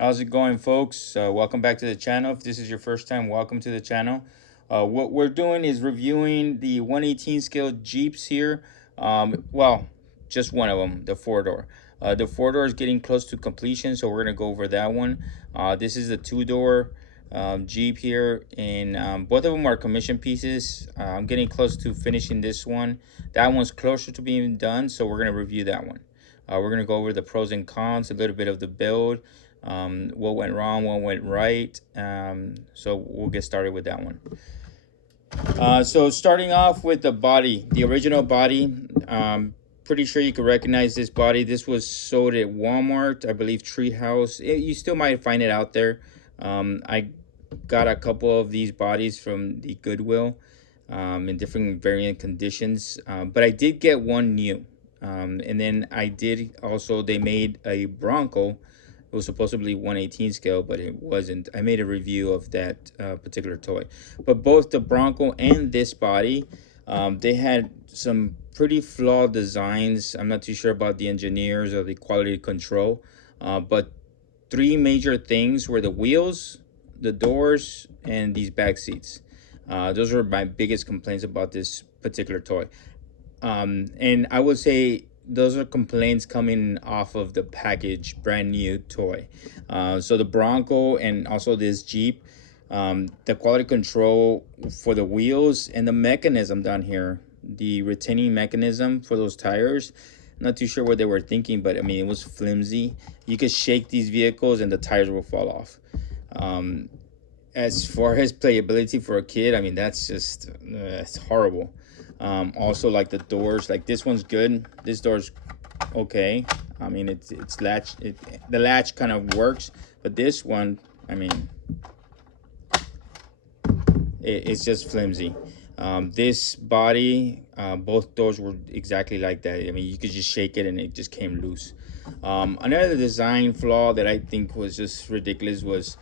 How's it going, folks? Welcome back to the channel. If this is your first time, welcome to the channel. What we're doing is reviewing the 118 scale Jeeps here. Well, just one of them, the four-door. The four-door is getting close to completion, so we're going to go over that one. This is the two-door Jeep here, and both of them are commission pieces. I'm getting close to finishing this one. That one's closer to being done, so we're going to review that one. We're going to go over the pros and cons, a little bit of the build, what went wrong, what went right. So we'll get started with that one. So starting off with the body, the original body, pretty sure you can recognize this body. This was sold at Walmart, I believe Treehouse. You still might find it out there. I got a couple of these bodies from the Goodwill in different variant conditions, but I did get one new. And then I did also, they made a Bronco. It was supposedly 118 scale, but it wasn't. I made a review of that particular toy. But both the Bronco and this body, they had some pretty flawed designs. I'm not too sure about the engineers or the quality control, but three major things were the wheels, the doors, and these back seats. Those were my biggest complaints about this particular toy. And I would say those are complaints coming off of the package, brand new toy. So the Bronco and also this Jeep, the quality control for the wheels and the mechanism down here, the retaining mechanism for those tires. Not too sure what they were thinking, but I mean, it was flimsy. You could shake these vehicles and the tires will fall off. As far as playability for a kid, I mean, that's just it's horrible. Also, like the doors, like this one's good. This door's okay. I mean, it's latch. The latch kind of works, but this one, I mean, it's just flimsy. This body, both doors were exactly like that. I mean, you could just shake it and it just came loose. Another design flaw that I think was just ridiculous was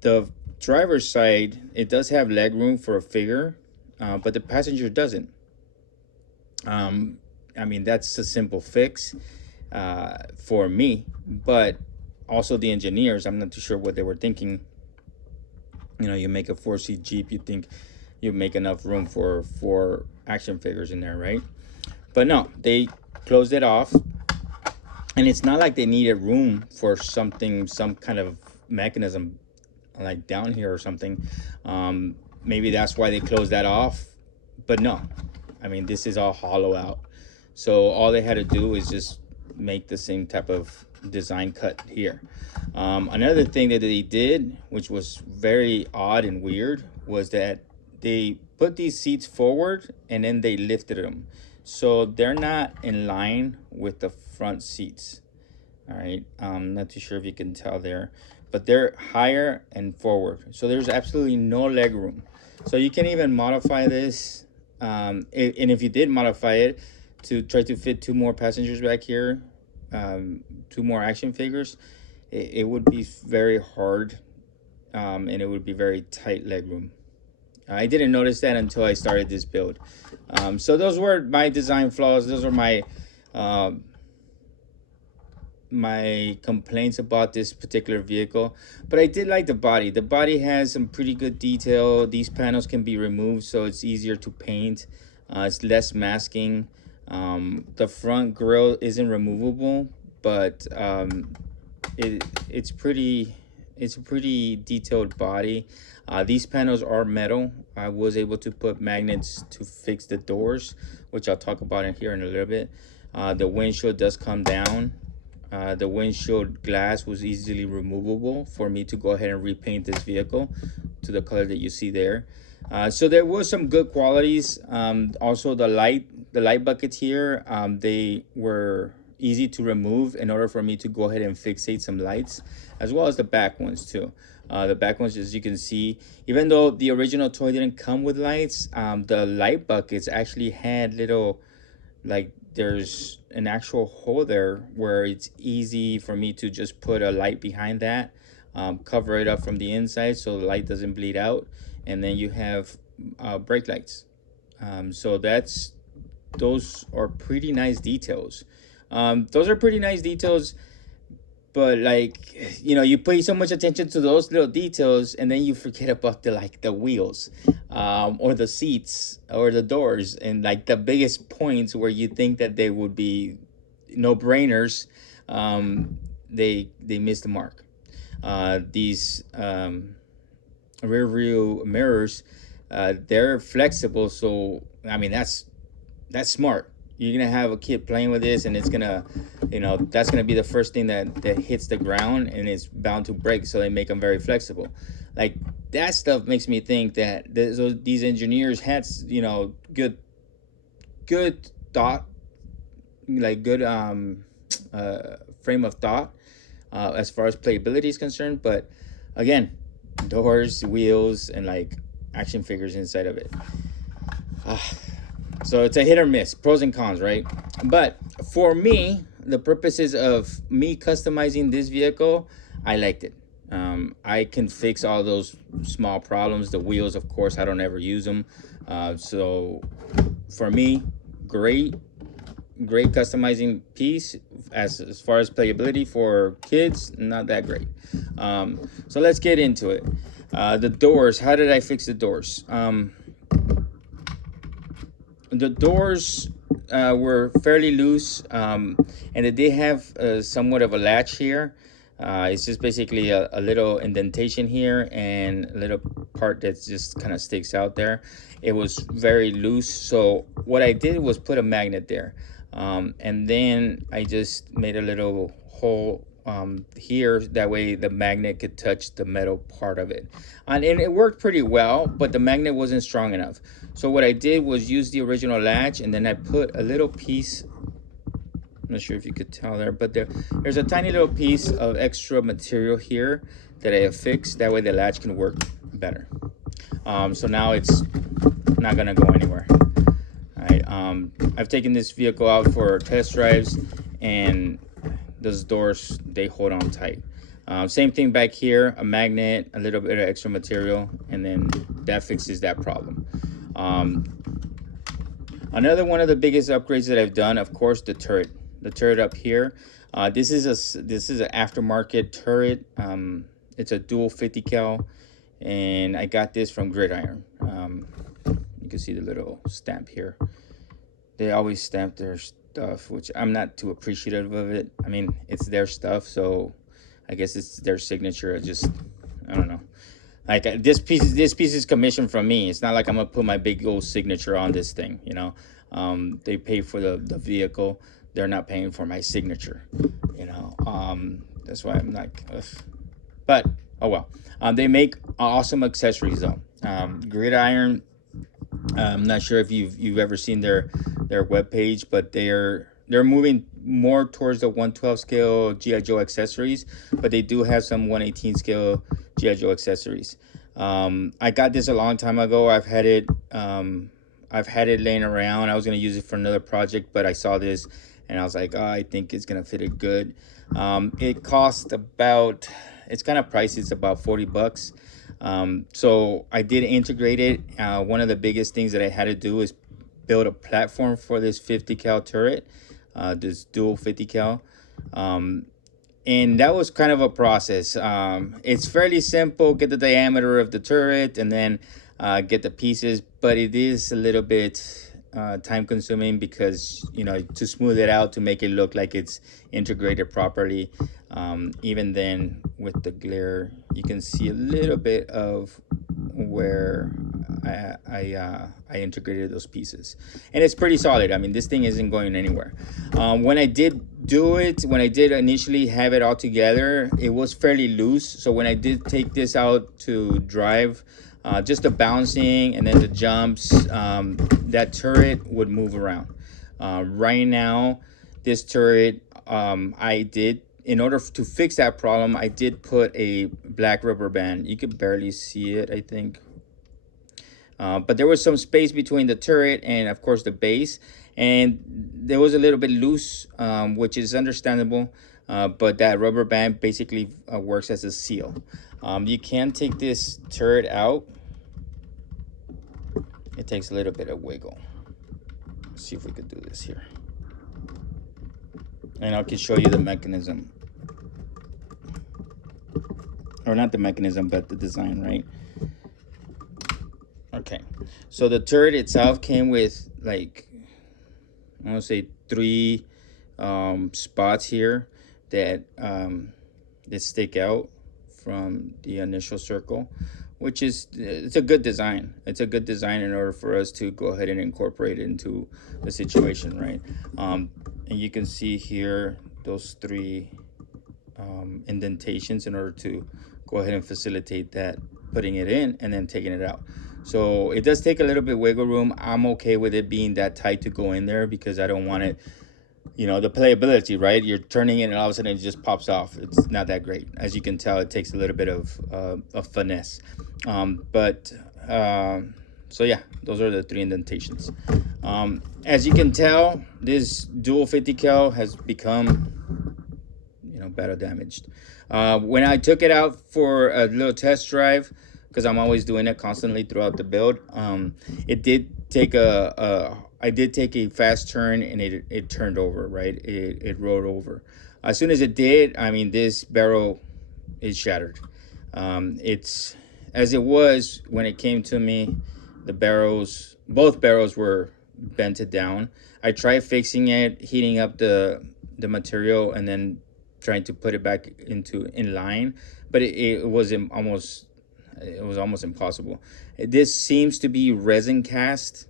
the driver's side. It does have leg room for a figure, but the passenger doesn't. I mean, that's a simple fix for me, but also the engineers, I'm not too sure what they were thinking. You know, you make a four-seat Jeep, you think you make enough room for four action figures in there, right? But no, they closed it off, and it's not like they needed room for something, some kind of mechanism like down here or something. Maybe that's why they closed that off, but no, I mean, this is all hollow out. So all they had to do is just make the same type of design cut here. Another thing that they did, which was very odd and weird, was that they put these seats forward and then they lifted them. So they're not in line with the front seats. All right, not too sure if you can tell there, but they're higher and forward. So there's absolutely no leg room. So you can even modify this. And if you did modify it to try to fit two more passengers back here, two more action figures, it would be very hard, and it would be very tight leg room. I didn't notice that until I started this build. So those were my design flaws. Those are my complaints about this particular vehicle. But I did like the body. The body has some pretty good detail. These panels can be removed, so it's easier to paint. It's less masking. The front grille isn't removable, but it's a pretty detailed body. These panels are metal. I was able to put magnets to fix the doors, which I'll talk about in here in a little bit. The windshield does come down. The windshield glass was easily removable for me to go ahead and repaint this vehicle to the color that you see there. So there was some good qualities. Also the light buckets here, they were easy to remove in order for me to go ahead and fixate some lights, as well as the back ones too. The back ones, as you can see, even though the original toy didn't come with lights, the light buckets actually had little, like, there's an actual hole there where it's easy for me to just put a light behind that, cover it up from the inside so the light doesn't bleed out, and then you have brake lights. So those are pretty nice details. Those are pretty nice details but like, you know, you pay so much attention to those little details, and then you forget about the, like, the wheels, or the seats or the doors, and like the biggest points where you think that they would be no brainers. They missed the mark. These rear view mirrors, they're flexible, so I mean that's smart. You're gonna have a kid playing with this, and it's gonna, you know, that's gonna be the first thing that hits the ground, and it's bound to break. So they make them very flexible. Like, that stuff makes me think that these engineers had, you know, good thought, like good frame of thought, as far as playability is concerned. But again, doors, wheels, and like action figures inside of it. So it's a hit or miss, pros and cons, right? But for me, the purposes of me customizing this vehicle, I liked it. I can fix all those small problems. The wheels, of course, I don't ever use them. So for me, great, great customizing piece. As far as playability for kids, not that great. So let's get into it. The doors, how did I fix the doors? The doors were fairly loose, and they did have somewhat of a latch here. It's just basically a little indentation here and a little part that just kind of sticks out there. It was very loose, so what I did was put a magnet there, and then I just made a little hole here, that way the magnet could touch the metal part of it, and it worked pretty well, but the magnet wasn't strong enough. So what I did was use the original latch, and then I put a little piece, I'm not sure if you could tell there, but there's a tiny little piece of extra material here that I have fixed, that way the latch can work better. So now it's not gonna go anywhere. All right, I've taken this vehicle out for test drives, and those doors, they hold on tight. Same thing back here, a magnet, a little bit of extra material, and then that fixes that problem. Another one of the biggest upgrades that I've done, of course, the turret up here. This is an aftermarket turret. It's a dual 50 cal, and I got this from Gridiron. You can see the little stamp here. They always stamp their stuff, which I'm not too appreciative of it. I mean, it's their stuff, so I guess it's their signature. I don't know. Like, this piece is commissioned from me. It's not like I'm gonna put my big old signature on this thing, you know. They pay for the vehicle. They're not paying for my signature, you know. That's why I'm like, ugh. But oh well. They make awesome accessories though. Gridiron, I'm not sure if you've ever seen their webpage, but they're moving more towards the 112 scale GI Joe accessories, but they do have some 118 scale GI Joe accessories. I got this a long time ago. I've had it laying around. I was gonna use it for another project, but I saw this and I was like, oh, I think it's gonna fit it good. It cost about, it's kind of pricey. It's about $40. So I did integrate it. One of the biggest things that I had to do is build a platform for this 50 cal turret, this dual 50 cal. And that was kind of a process. It's fairly simple. Get the diameter of the turret, and then get the pieces, but it is a little bit time consuming, because, you know, to smooth it out, to make it look like it's integrated properly. Even then, with the glare, you can see a little bit of where I integrated those pieces, and it's pretty solid. I mean, this thing isn't going anywhere. When I did initially have it all together, it was fairly loose. So when I did take this out to drive, just the bouncing and then the jumps, that turret would move around. Right now, this turret, in order to fix that problem, I did put a black rubber band. You could barely see it, I think. But there was some space between the turret and, of course, the base. And there was a little bit loose, which is understandable. But that rubber band basically works as a seal. You can take this turret out. It takes a little bit of wiggle. Let's see if we could do this here. And I can show you the mechanism. or not the mechanism, but the design, right? Okay, so the turret itself came with like, I want to say three spots here that that stick out from the initial circle, which is, it's a good design. It's a good design in order for us to go ahead and incorporate it into the situation, right? And you can see here those three indentations in order to go ahead and facilitate that, putting it in and then taking it out. So it does take a little bit wiggle room. I'm okay with it being that tight to go in there because I don't want it, you know, the playability, right? You're turning it and all of a sudden it just pops off. It's not that great. As you can tell, it takes a little bit of finesse. So yeah, those are the three indentations. As you can tell, this dual 50 cal has become, you know, battle damaged. When I took it out for a little test drive, because I'm always doing it constantly throughout the build, it did take I did take a fast turn and it turned over, right? It rolled over. As soon as it did, I mean, this barrel is shattered. It's as it was when it came to me. The barrels, both barrels were bented down. I tried fixing it, heating up the material, and then trying to put it back in line, but it was almost impossible. This seems to be resin cast.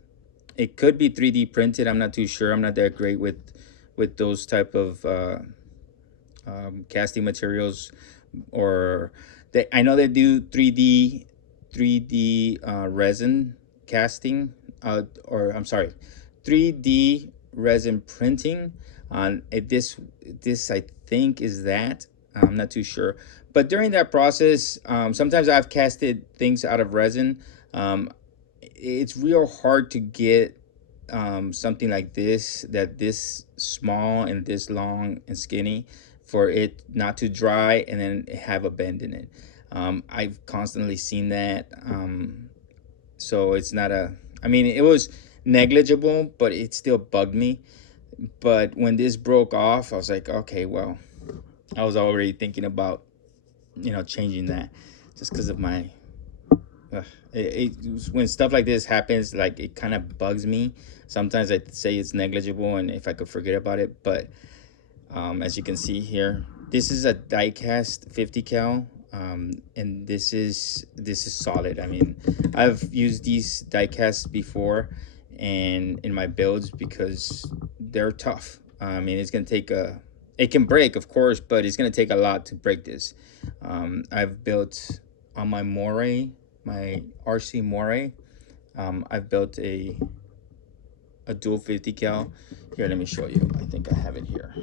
It could be 3D printed. I'm not too sure. I'm not that great with those type of casting materials, or I know they do 3D resin casting, or I'm sorry, 3D resin printing. This I think is that. I'm not too sure. But during that process, sometimes I've casted things out of resin. It's real hard to get something like this, this small and this long and skinny, for it not to dry and then have a bend in it. I've constantly seen that. So it's not I mean, it was negligible, but it still bugged me. But when this broke off, I was like, okay, well, I was already thinking about, you know, changing that, just because of my when stuff like this happens, like, it kind of bugs me. Sometimes I say it's negligible and if I could forget about it, but as you can see here, this is a die cast 50 cal, and this is solid. I mean, I've used these die casts before and in my builds because they're tough. I mean, it's gonna take it can break, of course, but it's gonna take a lot to break this. I've built on my Moray, my RC Moray. I've built a dual 50 cal. Here, let me show you. I think I have it here.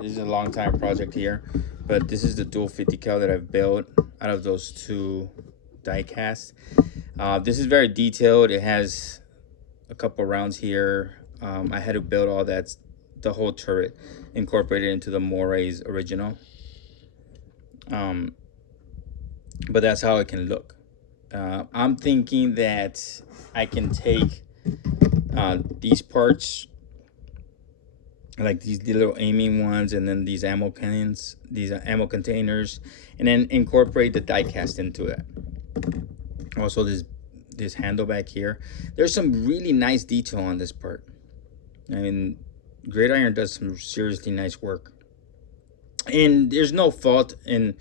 This is a long time project here, but this is the dual 50 cal that I've built out of those two die casts. This is very detailed. It has a couple rounds here. I had to build all that, the whole turret, incorporated into the Moray's original. But that's how it can look. I'm thinking that I can take these parts, like these little aiming ones, and then these ammo cans, these ammo containers, and then incorporate the die cast into it. Also, this handle back here, there's some really nice detail on this part. I mean, Gridiron does some seriously nice work, and there's no fault in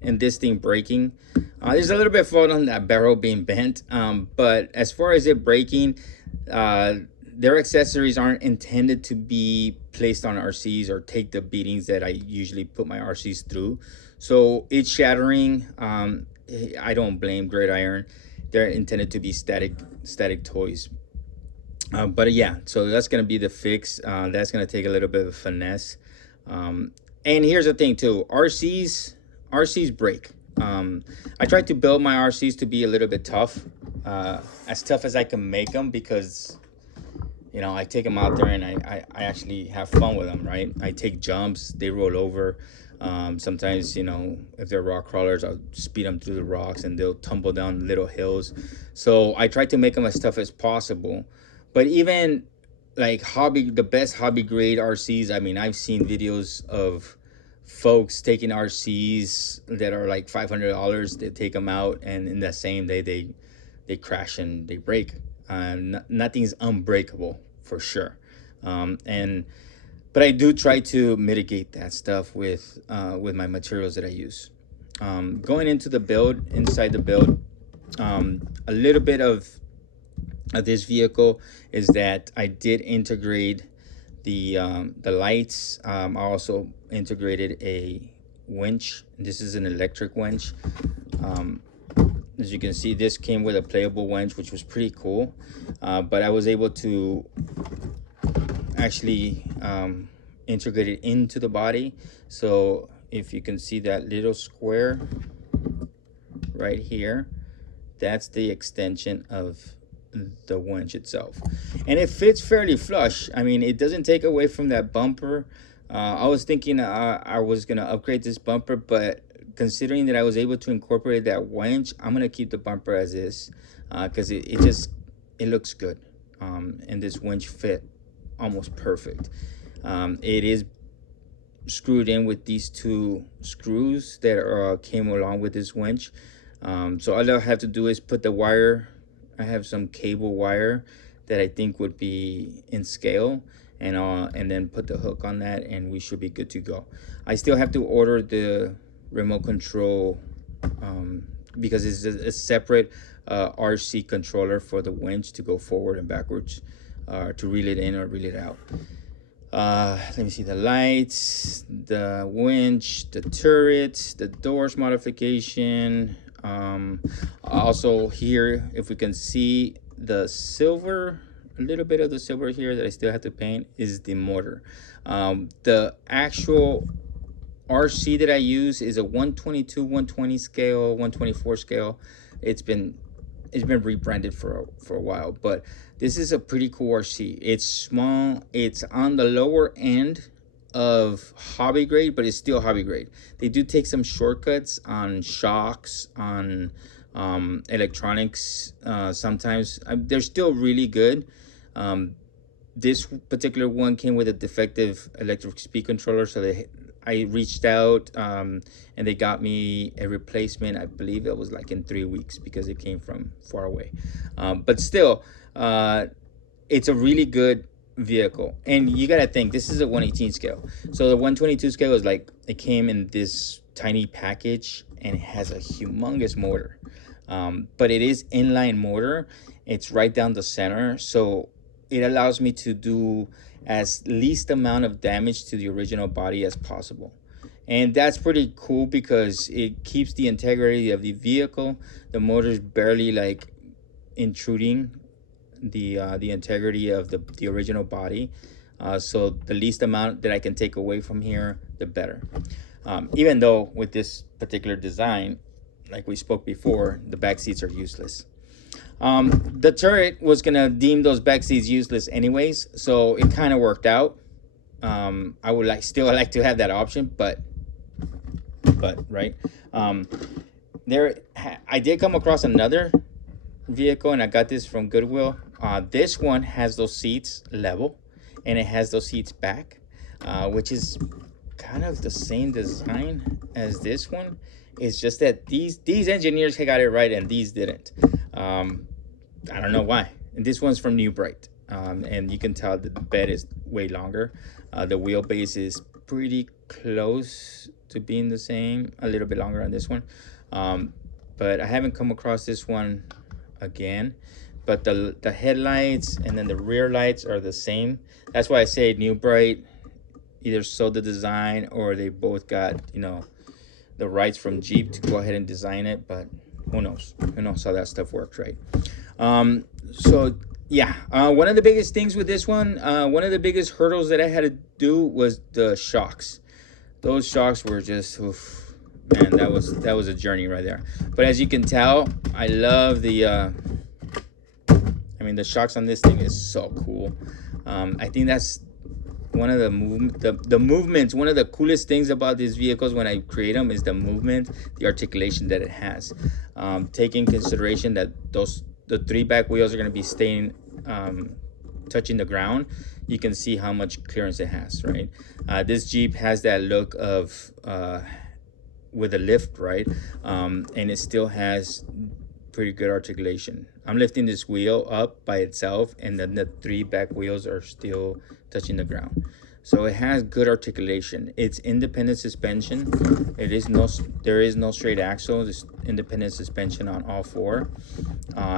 this thing breaking. There's a little bit of fault on that barrel being bent, but as far as it breaking, their accessories aren't intended to be placed on RCs or take the beatings that I usually put my RCs through. So it's shattering. I don't blame Gridiron. They're intended to be static toys. But yeah, so that's gonna be the fix. That's gonna take a little bit of finesse. And here's the thing too, RCs break. I tried to build my RCs to be a little bit tough, as tough as I can make them, because, you know, I take them out there and I actually have fun with them, right? I take jumps, they roll over. Sometimes, you know, if they're rock crawlers, I'll speed them through the rocks and they'll tumble down little hills. So I try to make them as tough as possible. But even like the best hobby grade RCs. I mean, I've seen videos of folks taking RCs that are like $500. They take them out, and in the same day they crash and they break. Nothing's unbreakable for sure. And but I do try to mitigate that stuff with my materials that I use. Going into the build, inside the build, a little bit of this vehicle is that I did integrate the lights. I also integrated a winch. This is an electric winch. As you can see, this came with a playable winch, which was pretty cool. But I was able to actually integrate it into the body. So if you can see that little square right here, that's the extension of the winch itself, and it fits fairly flush. I mean, it doesn't take away from that bumper. I was thinking I was gonna upgrade this bumper, but considering that I was able to incorporate that winch, I'm gonna keep the bumper as is, because it looks good, and this winch fit almost perfect. It is screwed in with these two screws that came along with this winch. So all I have to do is put the wire. I have some cable wire that I think would be in scale, and then put the hook on that, and we should be good to go. I still have to order the remote control, because it's a separate RC controller for the winch to go forward and backwards, to reel it in or reel it out. Let me see the lights, the winch, the turret, the doors modification. Also here, if we can see the silver, a little bit of the silver here that I still have to paint, is the motor. The actual RC that I use is a 122, 120 scale, 124 scale. It's been rebranded for a while, but this is a pretty cool RC. It's small, it's on the lower end of hobby grade, but it's still hobby grade. They do take some shortcuts on shocks, on electronics. Sometimes they're still really good. This particular one came with a defective electric speed controller, so I reached out, and they got me a replacement. I believe it was like in 3 weeks, because it came from far away. But still, it's a really good vehicle. And you gotta think, this is a 118 scale. So the 122 scale is like, it came in this tiny package, and it has a humongous motor. But it is inline motor. It's right down the center, so it allows me to do as least amount of damage to the original body as possible. And that's pretty cool, because it keeps the integrity of the vehicle. The motor is barely like intruding the integrity of the original body. So the least amount that I can take away from here, the better. Even though with this particular design, like we spoke before, the back seats are useless. The turret was gonna deem those back seats useless anyways, so it kind of worked out. I would still like to have that option, but right. I did come across another vehicle, and I got this from Goodwill. This one has those seats level, and it has those seats back, which is kind of the same design as this one. It's just that these engineers got it right and these didn't. I don't know why. And this one's from New Bright, and you can tell that the bed is way longer. The wheelbase is pretty close to being the same, a little bit longer on this one. But I haven't come across this one again. But the headlights and then the rear lights are the same. That's why I say New Bright either sold the design, or they both got, the rights from Jeep to go ahead and design it. But who knows how that stuff works, right? So yeah, one of the biggest things with this one, one of the biggest hurdles that I had to do was the shocks. Those shocks were just, oof, man, that was a journey right there. But as you can tell, I love the shocks on this thing is so cool. I think that's one of the movements. One of the coolest things about these vehicles when I create them is the movement, the articulation that it has. Taking consideration that the 3 back wheels are going to be staying touching the ground, you can see how much clearance it has, right? This Jeep has that look of with a lift, right? And it still has pretty good articulation. I'm lifting this wheel up by itself, and then the 3 back wheels are still touching the ground. So it has good articulation. It's independent suspension. There is no straight axle. There's independent suspension on all 4.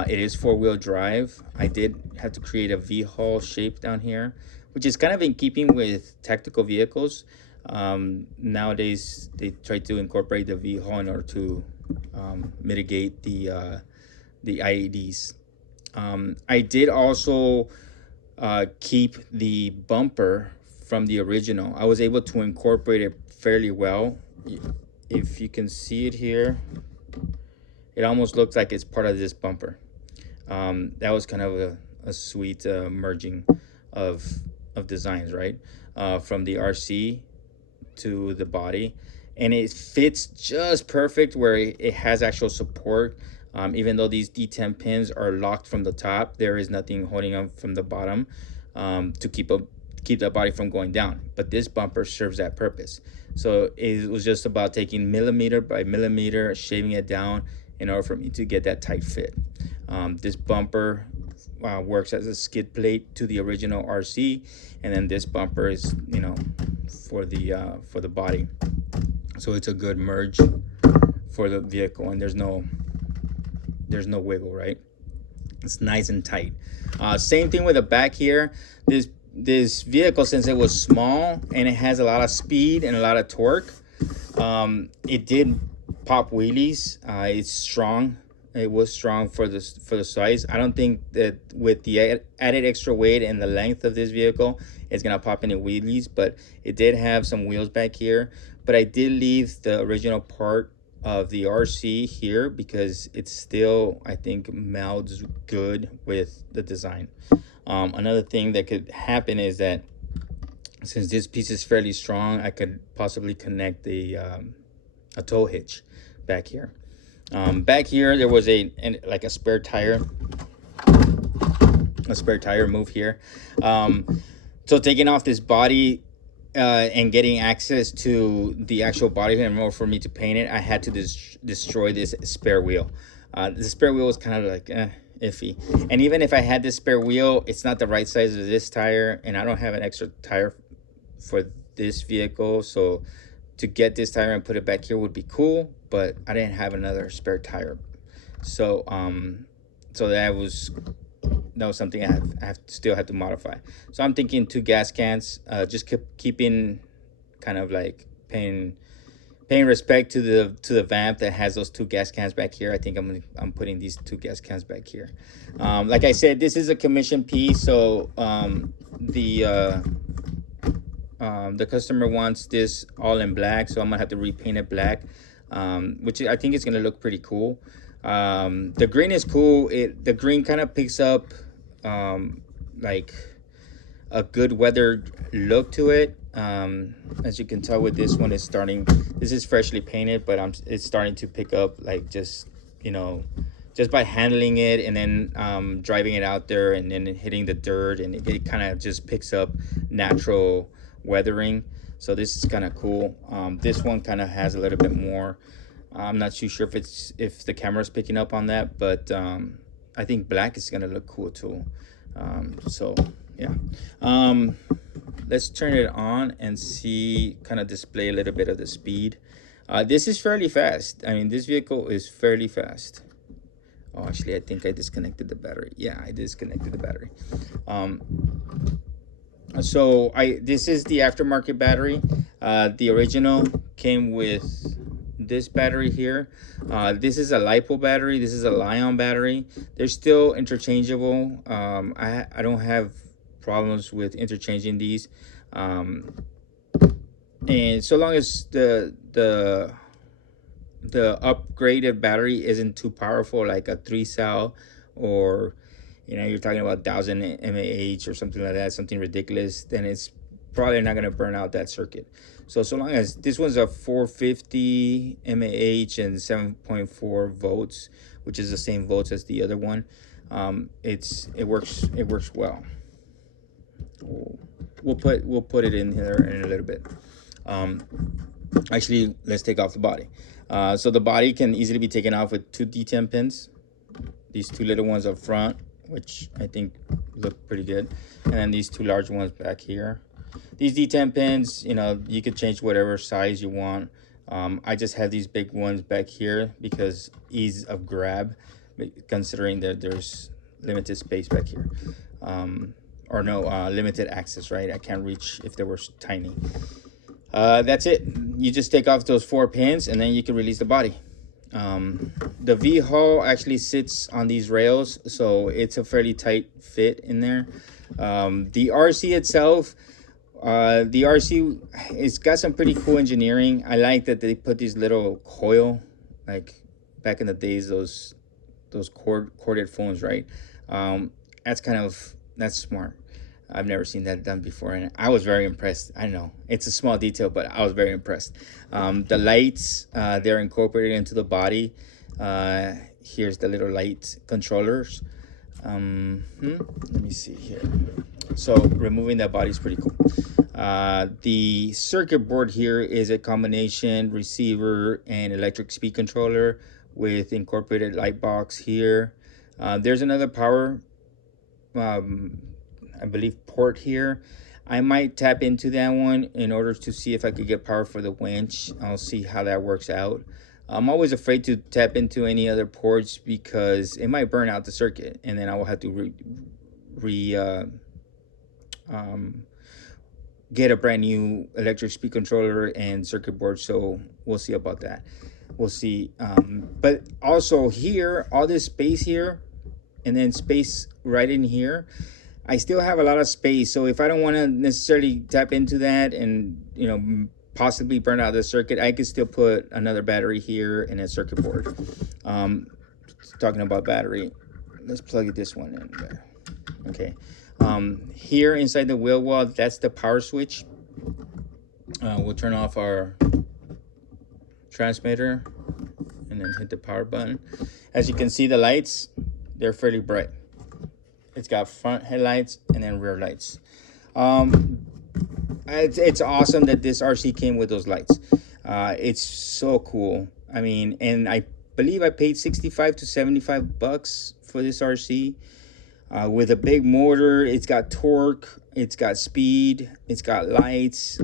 It is 4-wheel drive. I did have to create a V-hull shape down here, which is kind of in keeping with tactical vehicles. Nowadays, they try to incorporate the V-hull in order to mitigate the IEDs. I did also keep the bumper from the original. I was able to incorporate it fairly well. If you can see it here, it almost looks like it's part of this bumper. That was kind of a sweet merging of designs, right? From the RC to the body, and it fits just perfect where it has actual support. Even though these D10 pins are locked from the top, there is nothing holding them from the bottom to keep the body from going down. But this bumper serves that purpose. So it was just about taking millimeter by millimeter, shaving it down in order for me to get that tight fit. This bumper works as a skid plate to the original RC, and then this bumper is, you know, for the body. So it's a good merge for the vehicle, and there's no wiggle, right? It's nice and tight. Same thing with the back here. This vehicle, since it was small and it has a lot of speed and a lot of torque, it did pop wheelies. It's strong. It was strong for the size. I don't think that with the added extra weight and the length of this vehicle, it's gonna pop any wheelies, but it did have some wheels back here. But I did leave the original part of the RC here because it still, I think, melds good with the design. Another thing that could happen is that since this piece is fairly strong, I could possibly connect a tow hitch back here. Back here there was like a spare tire move here. So taking off this body and getting access to the actual body in order for me to paint it, I had to destroy this spare wheel. The spare wheel was kind of like iffy, and even if I had this spare wheel, it's not the right size of this tire, and I don't have an extra tire for this vehicle. So to get this tire and put it back here would be cool, but I didn't have another spare tire. So so that was something I still had to modify. So I'm thinking 2 gas cans, just keeping kind of like paying respect to the vamp that has those 2 gas cans back here. I think I'm putting these 2 gas cans back here. Like I said, this is a commission piece, so the customer wants this all in black, so I'm gonna have to repaint it black, which I think is gonna look pretty cool. The green is cool. The green kind of picks up like a good weathered look to it. As you can tell with this one, this is freshly painted, but it's starting to pick up, like, just, you know, just by handling it and then driving it out there and then hitting the dirt, and it kind of just picks up natural weathering. So this is kind of cool. This one kind of has a little bit more. I'm not too sure if the camera's picking up on that, but I think black is gonna look cool too. So yeah, let's turn it on and see, kind of display a little bit of the speed. This is fairly fast. I mean, this vehicle is fairly fast. Oh, actually, I think I disconnected the battery. Yeah, I disconnected the battery. So this is the aftermarket battery. The original came with this battery here. This is a LiPo battery. This is a Li-ion battery. They're still interchangeable. I don't have problems with interchanging these, and so long as the upgraded battery isn't too powerful, like a 3-cell, or, you know, you're talking about 1000 mAh or something like that, something ridiculous, then it's probably not going to burn out that circuit. So long as this one's a 450 mAh and 7.4 volts, which is the same volts as the other one, it works well. we'll put it in here in a little bit. Actually, let's take off the body. So the body can easily be taken off with 2 D10 pins. These 2 little ones up front, which I think look pretty good, and then these 2 large ones back here. These D10 pins, you know, you could change whatever size you want. I just have these big ones back here because ease of grab, considering that there's limited space back here. Or no, limited access, right? I can't reach if they were tiny. That's it. You just take off those 4 pins and then you can release the body. The V-hull actually sits on these rails, so it's a fairly tight fit in there. The RC itself, the RC, it's got some pretty cool engineering. I like that they put these little coil, like back in the days, those corded phones, right? That's smart. I've never seen that done before, and I was very impressed. I know it's a small detail, but I was very impressed. The lights, they're incorporated into the body. Here's the little light controllers. Let me see here. So removing that body is pretty cool. The circuit board here is a combination receiver and electric speed controller with incorporated light box here. There's another power, I believe, port here. I might tap into that one in order to see if I could get power for the winch. I'll see how that works out. I'm always afraid to tap into any other ports because it might burn out the circuit, and then I will have to get a brand new electric speed controller and circuit board. So we'll see about that. We'll see. But also here, all this space here, and then space right in here, I still have a lot of space. So if I don't want to necessarily tap into that and, you know, possibly burn out the circuit, I could still put another battery here and a circuit board. Talking about battery, let's plug this one in there. Okay. Here inside the wheel well, that's the power switch. We'll turn off our transmitter and then hit the power button. As you can see, the lights, they're fairly bright. It's got front headlights and then rear lights. It's awesome that this RC came with those lights. It's so cool. I mean, and I believe I paid 65 to 75 bucks for this RC. With a big motor, it's got torque, it's got speed, it's got lights.